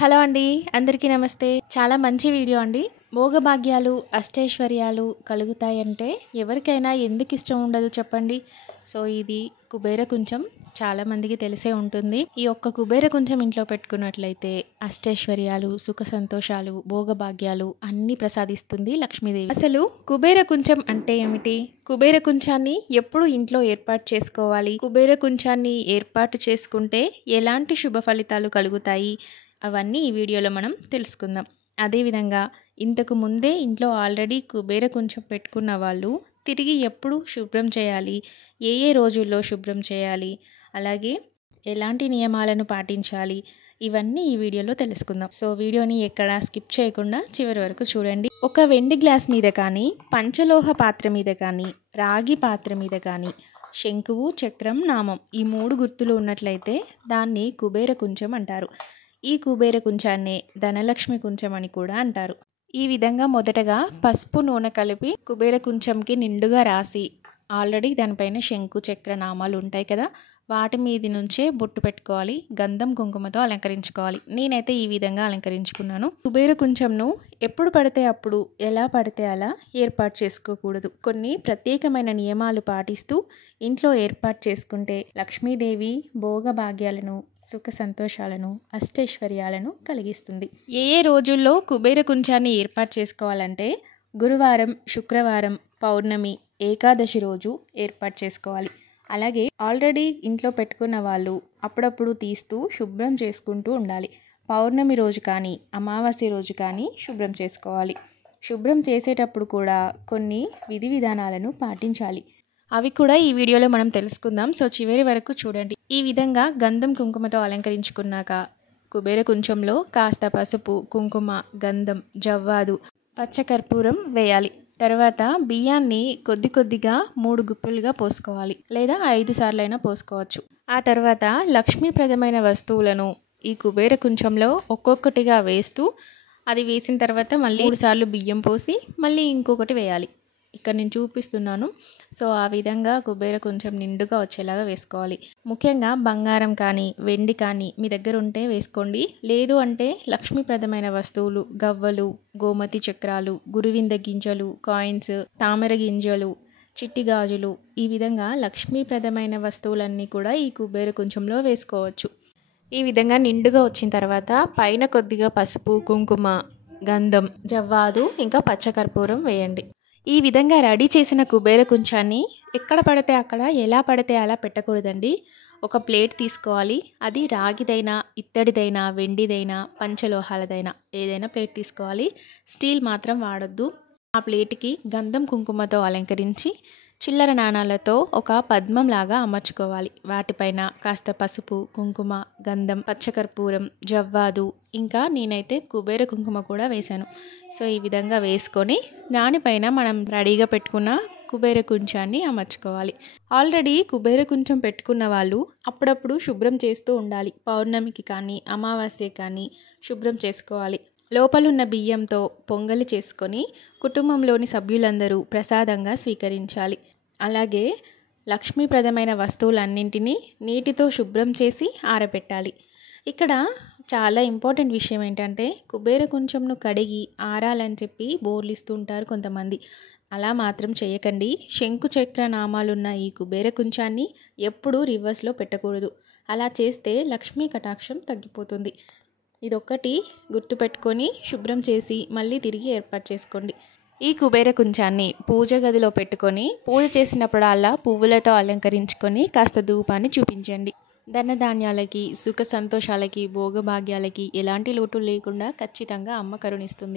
Hello అండి. అందరికీ నమస్తే. చాలా మంచి వీడియో అండి. భోగభాగ్యాలు, అష్టైశ్వర్యాలు కలుగుతాయంటే ఎవరికైనా ఎందుకు ఇష్టం ఉండదు చెప్పండి. సో ఇది కుబేర కుంచం చాలా మందికి తెలిసే ఉంటుంది. ఈ ఒక్క కుబేర కుంచం ఇంట్లో పెట్టుకున్నట్లయితే అష్టైశ్వర్యాలు, సుఖ సంతోషాలు, భోగభాగ్యాలు అన్నీ ప్రసాదిస్తుంది లక్ష్మీదేవి. అసలు కుబేర కుంచం అంటే ఏమిటి? కుబేర కుంచాన్ని ఎప్పుడు ఇంట్లో ఏర్పాటు చేసుకోవాలి? కుబేర కుంచాన్ని ఏర్పాటు చేసుకుంటే ఎలాంటి శుభ ఫలితాలు కలుగుతాయి? అవన్నీ ఈ వీడియోలో మనం తెలుసుకుందాం. అదేవిధంగా ఇంతకు ముందే ఇంట్లో ఆల్రెడీ కుబేర కుంచం పెట్టుకున్న వాళ్ళు తిరిగి ఎప్పుడు శుభ్రం చేయాలి, ఏ ఏ రోజుల్లో శుభ్రం చేయాలి, అలాగే ఎలాంటి నియమాలను పాటించాలి, ఇవన్నీ ఈ వీడియోలో తెలుసుకుందాం. సో వీడియోని ఎక్కడా స్కిప్ చేయకుండా చివరి వరకు చూడండి. ఒక వెండి గ్లాస్ మీద కానీ, పంచలోహ పాత్ర మీద కానీ, రాగి పాత్ర మీద కానీ శంకువు, చక్రం, నామం ఈ 3 గుర్తులు ఉన్నట్లయితే దాన్ని కుబేర కుంచం అంటారు. ఈ కుబేర కుంచాన్నే ధనలక్ష్మి కుంచం అని కూడా అంటారు. ఈ విధంగా మొదటగా పసుపు నూనె కలిపి కుబేర కుంచంకి నిండుగా రాసి ఆల్రెడీ దానిపైన శంకు, చక్ర, నామాలు ఉంటాయి కదా, వాటి మీది నుంచే బొట్టు పెట్టుకోవాలి. గంధం, కుంకుమతో అలంకరించుకోవాలి. నేనైతే ఈ విధంగా అలంకరించుకున్నాను. కుబేర కుంచంను ఎప్పుడు పడితే అప్పుడు, ఎలా పడితే అలా ఏర్పాటు చేసుకోకూడదు. కొన్ని ప్రత్యేకమైన నియమాలు పాటిస్తూ ఇంట్లో ఏర్పాటు చేసుకుంటే లక్ష్మీదేవి భోగభాగ్యాలను, సుఖ సంతోషాలను, అష్టైశ్వర్యాలను కలిగిస్తుంది. ఏ ఏ రోజుల్లో కుబేర కుంచాన్ని ఏర్పాటు చేసుకోవాలంటే గురువారం, శుక్రవారం, పౌర్ణమి, ఏకాదశి రోజు ఏర్పాటు చేసుకోవాలి. అలాగే ఆల్రెడీ ఇంట్లో పెట్టుకున్న వాళ్ళు అప్పుడప్పుడు తీస్తూ శుభ్రం చేసుకుంటూ ఉండాలి. పౌర్ణమి రోజు కానీ, అమావాస్య రోజు కానీ శుభ్రం చేసుకోవాలి. శుభ్రం చేసేటప్పుడు కూడా కొన్ని విధి విధానాలను పాటించాలి. అవి కూడా ఈ వీడియోలో మనం తెలుసుకుందాం. సో చివరి వరకు చూడండి. ఈ విధంగా గంధం, కుంకుమతో అలంకరించుకున్నాక కుబేర కుంచంలో కాస్త పసుపు, కుంకుమ, గంధం, జవ్వాదు, పచ్చకర్పూరం వేయాలి. తర్వాత బియ్యాన్ని కొద్ది కొద్దిగా 3 గుప్పులుగా పోసుకోవాలి, లేదా 5 సార్లు అయినా పోసుకోవచ్చు. ఆ తర్వాత లక్ష్మీప్రదమైన వస్తువులను ఈ కుబేర కుంచంలో ఒక్కొక్కటిగా వేస్తూ, అది వేసిన తర్వాత మళ్ళీ 3 సార్లు బియ్యం పోసి మళ్ళీ ఇంకొకటి వేయాలి. ఇక్కడ నేను చూపిస్తున్నాను. సో ఆ విధంగా కుబేర కుంచం నిండుగా వచ్చేలాగా వేసుకోవాలి. ముఖ్యంగా బంగారం కానీ, వెండి కానీ మీ దగ్గర ఉంటే వేసుకోండి. లేదు అంటే లక్ష్మీప్రదమైన వస్తువులు, గవ్వలు, గోమతి చక్రాలు, గురువింద గింజలు, కాయిన్స్, తామర గింజలు, చిట్టి గాజులు, ఈ విధంగా లక్ష్మీప్రదమైన వస్తువులన్నీ కూడా ఈ కుబేర కుంచంలో వేసుకోవచ్చు. ఈ విధంగా నిండుగా వచ్చిన తర్వాత పైన కొద్దిగా పసుపు, కుంకుమ, గంధం, జవ్వాదు, ఇంకా పచ్చకర్పూరం వేయండి. ఈ విధంగా రెడీ చేసిన కుబేర కుంచాన్ని ఎక్కడ పడితే అక్కడ, ఎలా పడితే అలా పెట్టకూడదండి. ఒక ప్లేట్ తీసుకోవాలి. అది రాగిదైనా, ఇత్తడిదైనా, వెండిదైనా, పంచలోహాలదైనా ఏదైనా ప్లేట్ తీసుకోవాలి. స్టీల్ మాత్రం వాడొద్దు. ఆ ప్లేట్కి గంధం, కుంకుమతో అలంకరించి చిల్లర నాణాలతో ఒక పద్మంలాగా అమర్చుకోవాలి. వాటిపైన కాస్త పసుపు, కుంకుమ, గంధం, పచ్చకర్పూరం, జవ్వాదు, ఇంకా నేనైతే కుబేర కుంకుమ కూడా వేశాను. సో ఈ విధంగా వేసుకొని దానిపైన మనం రెడీగా పెట్టుకున్న కుబేర కుంచాన్ని అమర్చుకోవాలి. ఆల్రెడీ కుబేర కుంచం పెట్టుకున్న వాళ్ళు అప్పుడప్పుడు శుభ్రం చేస్తూ ఉండాలి. పౌర్ణమికి కానీ, అమావాస్య కానీ శుభ్రం చేసుకోవాలి. లోపలున్న బియ్యంతో పొంగలి చేసుకొని కుటుంబంలోని సభ్యులందరూ ప్రసాదంగా స్వీకరించాలి. అలాగే లక్ష్మీప్రదమైన వస్తువులన్నింటినీ నీటితో శుభ్రం చేసి ఆరబెట్టాలి. ఇక్కడ చాలా ఇంపార్టెంట్ విషయం ఏంటంటే కుబేర కుంచంను కడిగి ఆరాలని చెప్పి బోర్లిస్తూ ఉంటారు కొంతమంది. అలా మాత్రం చేయకండి. శంకు, చక్ర, నామాలున్న ఈ కుబేర కుంచాన్ని ఎప్పుడూ రివర్స్లో పెట్టకూడదు. అలా చేస్తే లక్ష్మీ కటాక్షం తగ్గిపోతుంది. ఇదొక్కటి గుర్తుపెట్టుకొని శుభ్రం చేసి మళ్ళీ తిరిగి ఏర్పాటు చేసుకోండి. ఈ కుబేర కుంచాన్ని పూజ గదిలో పెట్టుకొని పూజ చేసినప్పుడల్లా పువ్వులతో అలంకరించుకొని కాస్త ధూపాన్ని చూపించండి. ధనధాన్యాలకి, సుఖ సంతోషాలకి, భోగభాగ్యాలకి ఎలాంటి లోటు లేకుండా ఖచ్చితంగా అమ్మ కరుణిస్తుంది.